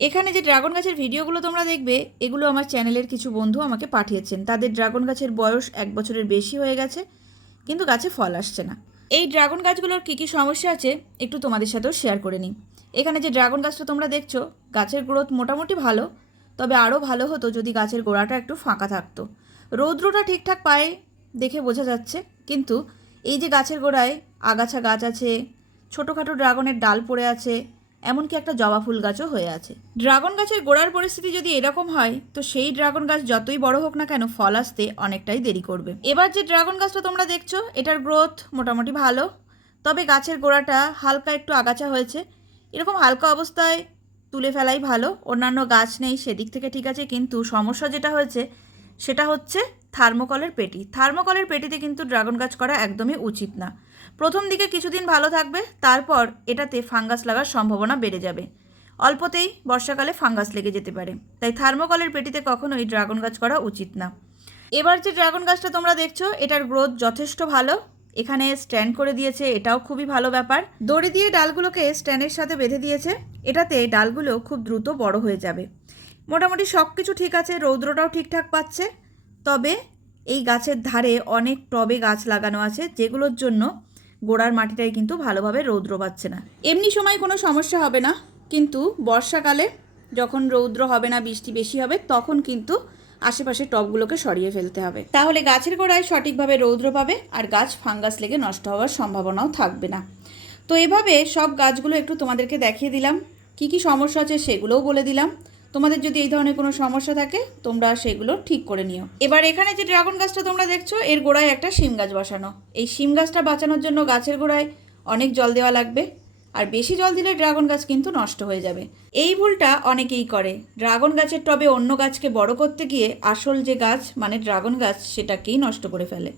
এখানে যে ড্রাগন গাছের ভিডিওগুলো তোমরা দেখবে, এগুলো আমার চ্যানেলের কিছু বন্ধু আমাকে পাঠিয়েছেন। তাদের ড্রাগন গাছের বয়স এক বছরের বেশি হয়ে গেছে, কিন্তু গাছে ফল আসছে না। এই ড্রাগন গাছগুলোর কী কী সমস্যা আছে, একটু তোমাদের সাথেও শেয়ার করে নিই। এখানে যে ড্রাগন গাছটা তোমরা দেখছ, গাছের গ্রোথ মোটামুটি ভালো, তবে আরও ভালো হতো যদি গাছের গোড়াটা একটু ফাঁকা থাকতো। রৌদ্রটা ঠিকঠাক পায় দেখে বোঝা যাচ্ছে, কিন্তু এই যে গাছের গোড়ায় আগাছা গাছ আছে, ছোটোখাটো ড্রাগনের ডাল পড়ে আছে এমনকি একটা জবা ফুল গাছও হয়ে আছে। ড্রাগন গাছের গোড়ার পরিস্থিতি যদি এরকম হয়, তো সেই ড্রাগন গাছ যতই বড় হোক না কেন ফল আসতে অনেকটাই দেরি করবে। এবার যে ড্রাগন গাছটা তোমরা দেখছ, এটার গ্রোথ মোটামুটি ভালো, তবে গাছের গোড়াটা হালকা একটু আগাছা হয়েছে। এরকম হালকা অবস্থায় তুলে ফেলাই ভালো, অন্যান্য গাছ নেই সেদিক থেকে ঠিক আছে, কিন্তু সমস্যা যেটা হয়েছে, সেটা হচ্ছে থার্মোকলের পেটি। থার্মোকলের পেটিতে কিন্তু ড্রাগন গাছ করা একদমই উচিত না। প্রথম দিকে কিছুদিন ভালো থাকবে, তারপর এটাতে ফাঙ্গাস লাগার সম্ভাবনা বেড়ে যাবে। অল্পতেই বর্ষাকালে ফাঙ্গাস লেগে যেতে পারে, তাই থার্মোকলের পেটিতে কখনোই ড্রাগন গাছ করা উচিত না। এবার যে ড্রাগন গাছটা তোমরা দেখছ, এটার গ্রোথ যথেষ্ট ভালো। এখানে স্ট্যান্ড করে দিয়েছে, এটাও খুবই ভালো ব্যাপার। দড়ি দিয়ে ডালগুলোকে স্ট্যান্ডের সাথে বেঁধে দিয়েছে, এটাতে ডালগুলো খুব দ্রুত বড় হয়ে যাবে। মোটামুটি সব কিছু ঠিক আছে, রৌদ্রটাও ঠিকঠাক পাচ্ছে, তবে এই গাছের ধারে অনেক টবে গাছ লাগানো আছে, যেগুলোর জন্য গোড়ার মাটিটাই কিন্তু ভালোভাবে রৌদ্র পাচ্ছে না। এমনি সময় কোনো সমস্যা হবে না, কিন্তু বর্ষাকালে যখন রৌদ্র হবে না, বৃষ্টি বেশি হবে, তখন কিন্তু আশেপাশে টবগুলোকে সরিয়ে ফেলতে হবে। তাহলে গাছের গোড়ায় সঠিকভাবে রৌদ্র পাবে আর গাছ ফাঙ্গাস লেগে নষ্ট হওয়ার সম্ভাবনাও থাকবে না। তো এভাবে সব গাছগুলো একটু তোমাদেরকে দেখিয়ে দিলাম। কি কি সমস্যা আছে সেগুলোও বলে দিলাম। তোমাদের যদি এই ধরনের কোনো সমস্যা থাকে, তোমরা সেগুলো ঠিক করে নিও। এবার এখানে যে ড্রাগন গাছটা তোমরা দেখছ, এর গোড়ায় একটা শিম গাছ বসানো। এই শিম গাছটা বাঁচানোর জন্য গাছের গোড়ায় অনেক জল দেওয়া লাগবে, আর বেশি জল দিলে ড্রাগন গাছ কিন্তু নষ্ট হয়ে যাবে। এই ভুলটা অনেকেই করে। ড্রাগন গাছের টবে অন্য গাছকে বড় করতে গিয়ে আসল যে গাছ মানে ড্রাগন গাছ, সেটাকেই নষ্ট করে ফেলে।